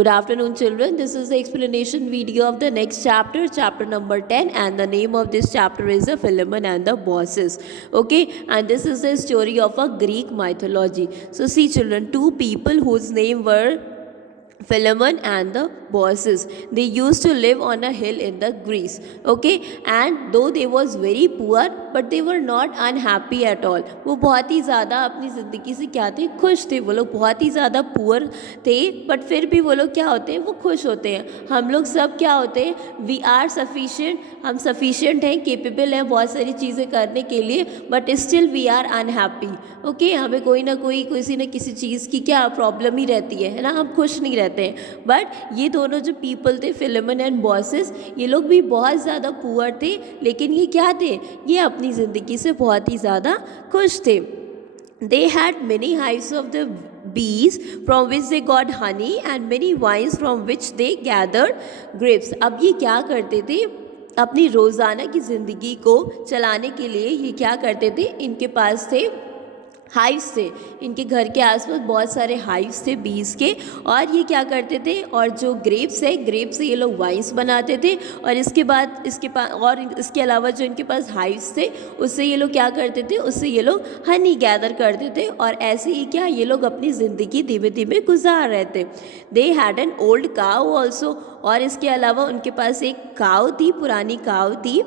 Good afternoon, children. This is the explanation video of the next chapter, chapter number 10, and the name of this chapter is the Philemon and the Bosses. Okay, and this is the story of a Greek mythology. So, see, children, two people whose name were Philemon and the Bosses. They used to live on a hill in the Greece. Okay, and though they was very poor, but they were not unhappy at all. वो बहुत ही ज़्यादा अपनी ज़िंदगी से क्या थे, खुश थे. वो लोग बहुत ही ज़्यादा पुअर थे, बट फिर भी वो लोग क्या होते हैं, वो खुश होते हैं. हम लोग सब क्या होते हैं, वी आर सफिशिएंट. हम सफिशिएंट हैं, केपेबल हैं बहुत सारी चीज़ें करने के लिए, but still we are unhappy. Okay, हमें कोई ना कोई किसी न किसी चीज़ की क्या प्रॉब्लम ही रहती है ना, हम खुश नहीं रहते हैं. बट ये दोनों जो पीपल थे, फिलेमन एंड बॉसेस, ये लोग भी बहुत ज़्यादा पुअर थे, लेकिन ये क्या थे, ये अपनी ज़िंदगी से बहुत ही ज़्यादा खुश थे. They had many hives of the bees from which they got honey and many vines from which they gathered grapes. अब ये क्या करते थे, अपनी रोज़ाना की ज़िंदगी को चलाने के लिए ये क्या करते थे, इनके पास थे हाइव्स थे. इनके घर के आसपास बहुत सारे हाइव्स थे बीज के, और ये क्या करते थे, और जो ग्रेप्स है, ग्रेप्स से ये लोग वाइन्स बनाते थे. और इसके बाद और इसके अलावा जो इनके पास हाइव्स थे, उससे ये लोग क्या करते थे, उससे ये लोग हनी गैदर करते थे, और ऐसे ही क्या ये लोग अपनी ज़िंदगी धीमे धीमे गुजार रहे थे. They had an old cow also. और इसके अलावा उनके पास एक काउ थी, पुरानी काउ थी.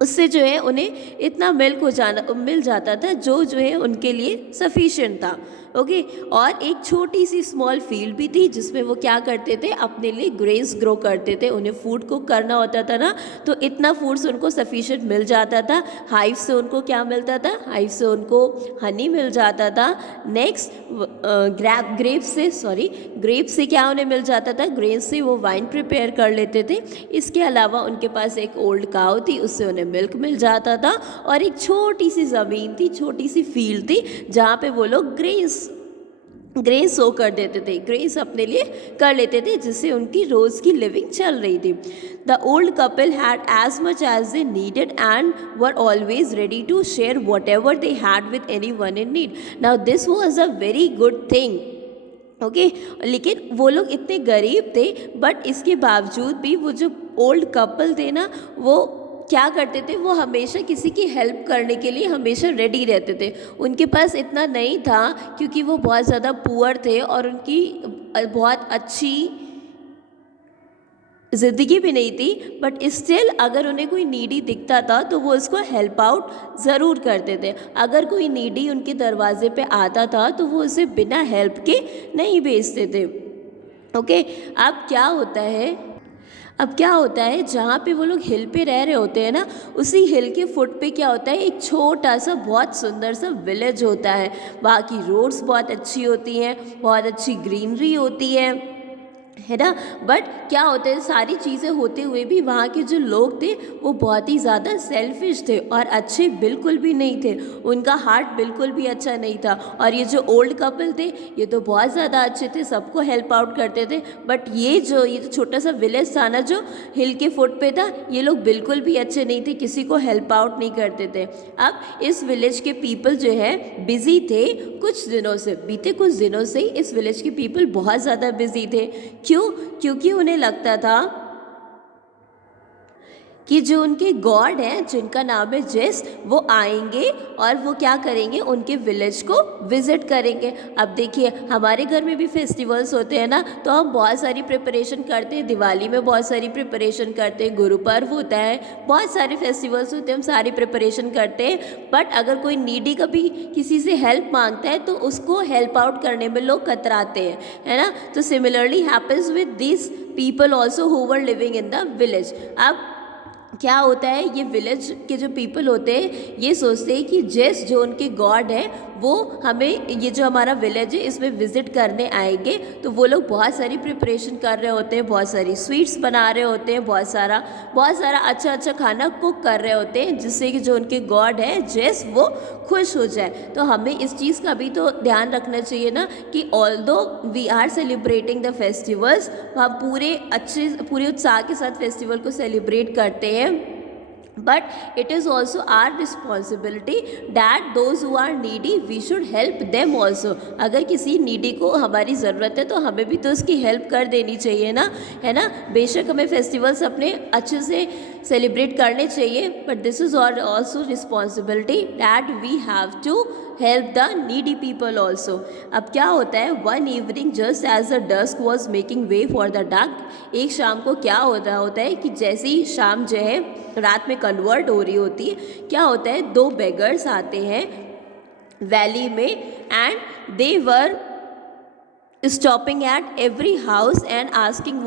उससे जो है उन्हें इतना मिल जाता था जो है उनके लिए सफिशिएंट था. ओके, और एक छोटी सी स्मॉल फील्ड भी थी जिसमें वो क्या करते थे, अपने लिए ग्रेन्स ग्रो करते थे. उन्हें फूड कुक करना होता था ना, तो इतना फूड्स उनको सफिशिएंट मिल जाता था. हाइव से उनको क्या मिलता था, हाइव से उनको हनी मिल जाता था. नेक्स्ट ग्रेप्स से क्या उन्हें मिल जाता था, ग्रेन्स से वो वाइन प्रिपेयर कर लेते थे. इसके अलावा उनके पास एक ओल्ड काउ थी, उससे उन्हें मिल्क मिल जाता था. और एक छोटी सी ज़मीन थी, छोटी सी फील्ड थी, जहाँ पे वो लोग ग्रेन्स सो कर देते थे, ग्रेन्स अपने लिए कर लेते थे, जिससे उनकी रोज़ की लिविंग चल रही थी. The old couple had as much as they needed and were always ready to share whatever they had with anyone in need. Now this was a very good thing. Okay, लेकिन वो लोग इतने गरीब थे, but इसके बावजूद भी वो जो ओल्ड कपल थे ना, वो क्या करते थे, वो हमेशा किसी की हेल्प करने के लिए हमेशा रेडी रहते थे. उनके पास इतना नहीं था क्योंकि वो बहुत ज़्यादा पुअर थे, और उनकी बहुत अच्छी ज़िंदगी भी नहीं थी, बट स्टिल अगर उन्हें कोई नीडी दिखता था तो वो उसको हेल्प आउट ज़रूर करते थे. अगर कोई नीडी उनके दरवाजे पे आता था तो वो उसे बिना हेल्प के नहीं भेजते थे. ओके, अब क्या होता है, जहाँ पे वो लोग हिल पे रह रहे होते हैं ना, उसी हिल के फुट पे क्या होता है, एक छोटा सा बहुत सुंदर सा विलेज होता है. वहाँ की रोड्स बहुत अच्छी होती हैं, बहुत अच्छी ग्रीनरी होती है ना. बट क्या होता है, सारी चीज़ें होते हुए भी वहाँ के जो लोग थे वो बहुत ही ज़्यादा सेल्फिश थे और अच्छे बिल्कुल भी नहीं थे. उनका हार्ट बिल्कुल भी अच्छा नहीं था. और ये जो ओल्ड कपल थे, ये तो बहुत ज़्यादा अच्छे थे, सबको हेल्प आउट करते थे. बट ये जो छोटा सा विलेज था ना, जो हिल के फुट पे था, ये लोग बिल्कुल भी अच्छे नहीं थे, किसी को हेल्प आउट नहीं करते थे. अब इस विलेज के पीपल जो है बिजी थे बीते कुछ दिनों से इस विलेज के पीपल बहुत ज़्यादा बिजी थे. क्योंकि उन्हें लगता था कि जो उनके गॉड हैं, जिनका नाम है जेस, वो आएंगे और वो क्या करेंगे, उनके विलेज को विज़िट करेंगे. अब देखिए, हमारे घर में भी फेस्टिवल्स होते हैं ना, तो हम बहुत सारी प्रिपरेशन करते हैं. दिवाली में बहुत सारी प्रिपरेशन करते हैं, गुरु पर्व होता है, बहुत सारे फेस्टिवल्स होते हैं, हम सारी प्रिपरेशन करते हैं. बट अगर कोई नीडी कभी किसी से हेल्प मांगता है तो उसको हेल्प आउट करने में लोग कतराते हैं, है ना. तो similarly happens with this people also who were living in the village. अब क्या होता है, ये विलेज के जो पीपल होते हैं ये सोचते हैं कि जेस जो उनके गॉड है वो हमें, ये जो हमारा विलेज है इसमें विज़िट करने आएंगे. तो वो लोग बहुत सारी प्रिपरेशन कर रहे होते हैं, बहुत सारी स्वीट्स बना रहे होते हैं, बहुत सारा अच्छा खाना कुक कर रहे होते हैं, जिससे कि जो उनके गॉड है जेस, वो खुश हो जाए. तो हमें इस चीज़ का भी तो ध्यान रखना चाहिए ना कि although we are celebrating the festivals, हम पूरे उत्साह के साथ फेस्टिवल को सेलिब्रेट करते हैं, but it is also our responsibility that those who are needy we should help them also. अगर किसी नीडी को हमारी ज़रूरत है तो हमें भी तो उसकी हेल्प कर देनी चाहिए ना, है ना। बेशक हमें फेस्टिवल्स अपने अच्छे से सेलिब्रेट करने चाहिए, but this is also responsibility that we have to help the needy people also. अब क्या होता है, one evening just as the dusk was making way for the dark, एक शाम को क्या हो रहा होता है कि जैसे ही शाम जो है रात में कन्वर्ट हो रही होती है, क्या होता है, दो बेगर्स आते हैं वैली में and they were stopping at every house and asking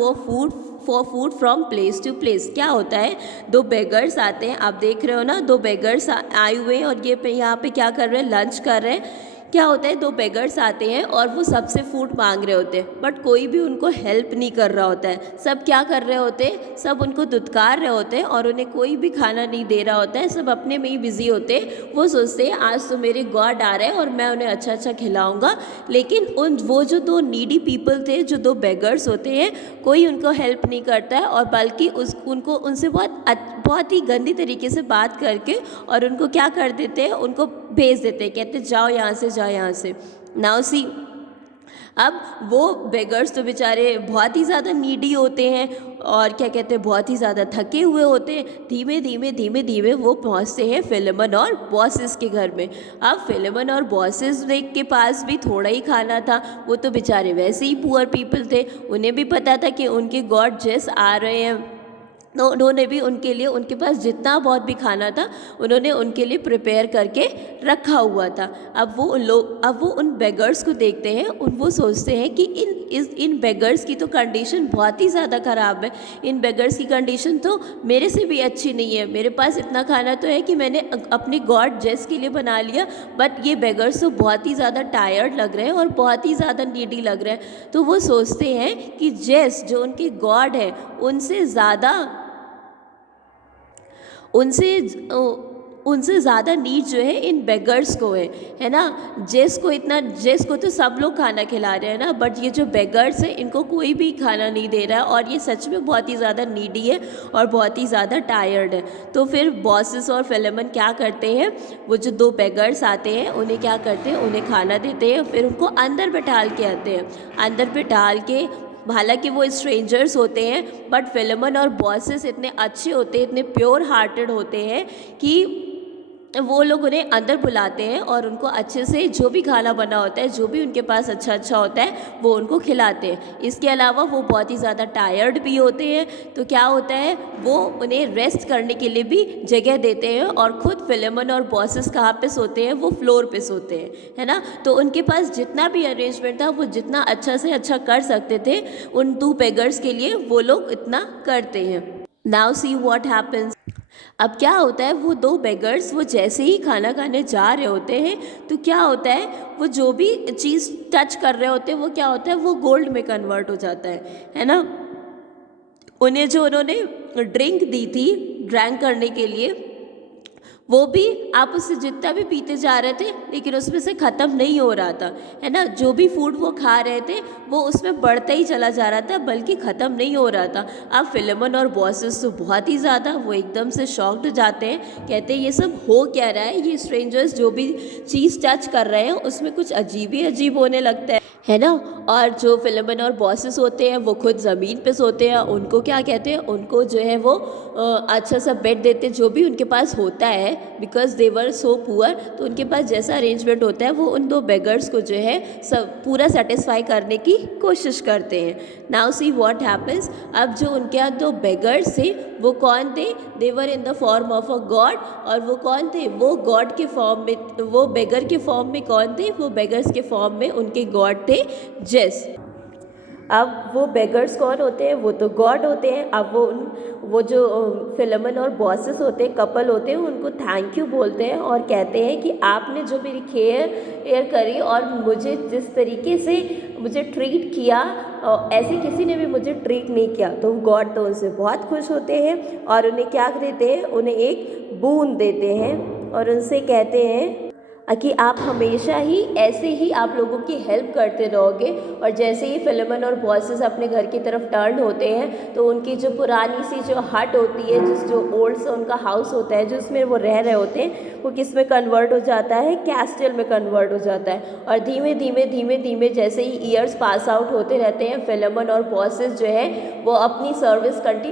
for food from place to place. क्या होता है, दो बेगर्स आते हैं, आप देख रहे हो ना, दो बेगर्स आए हुए हैं और ये यहाँ पे क्या कर रहे हैं, लंच कर रहे हैं। क्या होता है, दो बेगर्स आते हैं और वो सबसे फूड मांग रहे होते हैं, बट कोई भी उनको हेल्प नहीं कर रहा होता है। सब क्या कर रहे होते हैं, सब उनको दुत्कार रहे होते हैं और उन्हें कोई भी खाना नहीं दे रहा होता है, सब अपने में ही बिजी होते हैं। वो सोचते हैं आज तो मेरे गॉड आ रहे हैं और मैं उन्हें अच्छा अच्छा खिलाऊंगा, लेकिन वो जो दो नीडी पीपल थे, जो दो बेगर्स होते हैं, कोई उनको हेल्प नहीं करता है और बल्कि उनको उनसे बहुत ही गंदी तरीके से बात करके और उनको क्या कर देते हैं, उनको भेज देते हैं, कहते जाओ यहाँ से, जाओ यहाँ से। नाउ सी, अब वो बेगर्स तो बेचारे बहुत ही ज़्यादा नीडी होते हैं और क्या कहते हैं, बहुत ही ज़्यादा थके हुए होते हैं। धीमे धीमे वो पहुंचते हैं फिलेमन और बॉसेस के घर में। अब फिलेमन और बॉसेस के पास भी थोड़ा ही खाना था, वो तो बेचारे वैसे ही पुअर पीपल थे, उन्हें भी पता था कि उनके गॉड जेस आ रहे हैं, तो उन्होंने भी उनके लिए, उनके पास जितना बहुत भी खाना था उन्होंने उनके लिए प्रिपेयर करके रखा हुआ था। अब वो उन बेगर्स को देखते हैं, वो सोचते हैं कि इन बेगर्स की तो कंडीशन बहुत ही ज़्यादा ख़राब है, इन बेगर्स की कंडीशन तो मेरे से भी अच्छी नहीं है। मेरे पास इतना खाना तो है कि मैंने अपने गॉड जेस के लिए बना लिया, बट ये बेगर्स तो बहुत ही ज़्यादा टायर्ड लग रहे हैं और बहुत ही ज़्यादा नीडी लग रहे हैं। तो वो सोचते हैं कि जेस जो उनके गॉड है उनसे ज़्यादा नीड जो है इन बेगर्स को है ना। जेस को तो सब लोग खाना खिला रहे हैं ना, बट ये जो बेगर्स हैं इनको कोई भी खाना नहीं दे रहा है और ये सच में बहुत ही ज़्यादा नीडी है और बहुत ही ज़्यादा टायर्ड है। तो फिर बॉसेस और फिलेमन क्या करते हैं, वो जो दो बेगर्स आते हैं उन्हें क्या करते हैं, उन्हें खाना देते हैं, फिर उनको अंदर बैठाल के आते हैं। अंदर बैठाल के, हालांकि वो स्ट्रेंजर्स होते हैं, बट फिलेमन और बॉसेस इतने अच्छे होते हैं, इतने प्योर हार्टेड होते हैं कि वो लोग उन्हें अंदर बुलाते हैं और उनको अच्छे से जो भी खाना बना होता है, जो भी उनके पास अच्छा होता है, वो उनको खिलाते हैं। इसके अलावा वो बहुत ही ज़्यादा टायर्ड भी होते हैं, तो क्या होता है, वो उन्हें रेस्ट करने के लिए भी जगह देते हैं और ख़ुद फिलेमन और बॉसेस कहाँ पे सोते हैं, वो फ्लोर पे सोते हैं, है ना। तो उनके पास जितना भी अरेंजमेंट था, वो जितना अच्छा से अच्छा कर सकते थे उन टू बेगर्स के लिए, वो लोग इतना करते हैं। Now see what happens. अब क्या होता है, वो दो बेगर्स वो जैसे ही खाना खाने जा रहे होते हैं, तो क्या होता है, वो जो भी चीज़ टच कर रहे होते हैं वो क्या होता है, वो गोल्ड में कन्वर्ट हो जाता है ना। उन्हें जो उन्होंने ड्रिंक दी थी ड्रैंक करने के लिए, वो भी आप उससे जितना भी पीते जा रहे थे लेकिन उसमें से ख़त्म नहीं हो रहा था, है ना। जो भी फूड वो खा रहे थे वो उसमें बढ़ता ही चला जा रहा था, बल्कि ख़त्म नहीं हो रहा था। अब फिलेमन और बॉसेस तो बहुत ही ज़्यादा वो एकदम से शॉक्ड जाते हैं, कहते हैं ये सब हो क्या रहा है, ये स्ट्रेंजर्स जो भी चीज़ टच कर रहे हैं उसमें कुछ अजीब ही अजीब होने लगता है ना। और जो फिलेमन और बॉसेस होते हैं वो खुद ज़मीन पे सोते हैं, उनको क्या कहते हैं, उनको जो है वो अच्छा सा बेड देते हैं, जो भी उनके पास होता है, because they were so poor, तो उनके पास जैसा अरेंजमेंट होता है वो उन दो बेगर्स को जो है सब पूरा सेटिस्फाई करने की कोशिश करते हैं। Now see what happens. अब जो उनके यहाँ दो बेगर्स थे वो कौन थे, they were in the form of a god. और वो कौन थे, वो गॉड के फॉर्म में, वो बेगर के फॉर्म में कौन थे, वो बेगर्स के फॉर्म में उनके गॉड थे जेस। अब वो बेगर्स कौन होते हैं, वो तो गॉड होते हैं। अब वो जो फिलेमन और बॉसेस होते हैं, कपल होते हैं, उनको थैंक यू बोलते हैं और कहते हैं कि आपने जो मेरी केयर करी और मुझे जिस तरीके से मुझे ट्रीट किया, ऐसे किसी ने भी मुझे ट्रीट नहीं किया। तो गॉड तो उनसे बहुत खुश होते हैं और उन्हें क्या देते हैं, उन्हें एक बूंद देते हैं और उनसे कहते हैं कि आप हमेशा ही ऐसे ही आप लोगों की हेल्प करते रहोगे, और जैसे ही फिलिमन और बॉसेस अपने घर की तरफ टर्न होते हैं तो उनकी जो पुरानी सी जो हट होती है, जिस जो ओल्ड सा उनका हाउस होता है जिसमें वो रह रहे होते हैं, वो किस में कन्वर्ट हो जाता है, कैस्टल में कन्वर्ट हो जाता है। और धीमे धीमे धीमे धीमे जैसे ही ईयर्स पास आउट होते रहते हैं, फिलिमन और बॉसेस जो है वो अपनी सर्विस कंटिन्यू